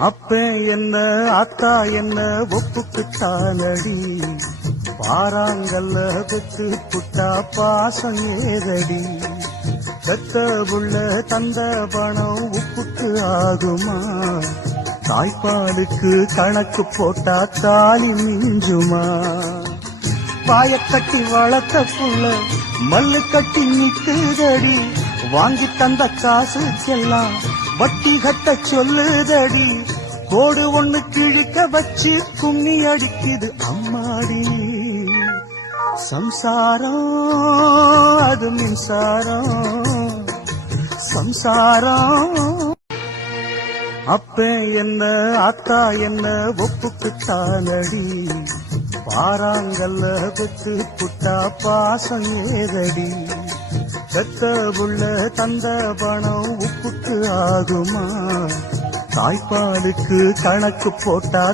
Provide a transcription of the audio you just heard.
அப்ப என்ன அக்கா என்ன ஒப்புக்குத்தானடி, பாறாங்கல்ல பெத்து புட்டா பாசம் ஏதடி, பெத்த புள்ள தந்த பணம் உப்புக்கு ஆகுமா, தாய்ப்பாலுக்கு கணக்கு போட்டா தாலி மிஞ்சுமா, பாயக்கட்டி வளர்த்த புள்ள மல்லு கட்டி நிக்குதடி, வாங்கி தந்த காசுக்கெல்லாம் வட்டி கட்ட சொல்லுதடி, கோடு ஒண்ணு கிழிக்க வச்சு கும்மி அடிக்குது அம்மாடி, சம்சாரம் அது மின்சாரம் சம்சாரம். அப்ப என்ன அக்கா என்ன ஒப்புக்குத்தானடி, பாறாங்கல்ல பெத்து புட்டா பாசம் ஏதடி, பெத்த புள்ள தந்த பணம் உப்புக்கு ஆகுமா, தாய்ப்பாலுக்கு கணக்கு போட்டா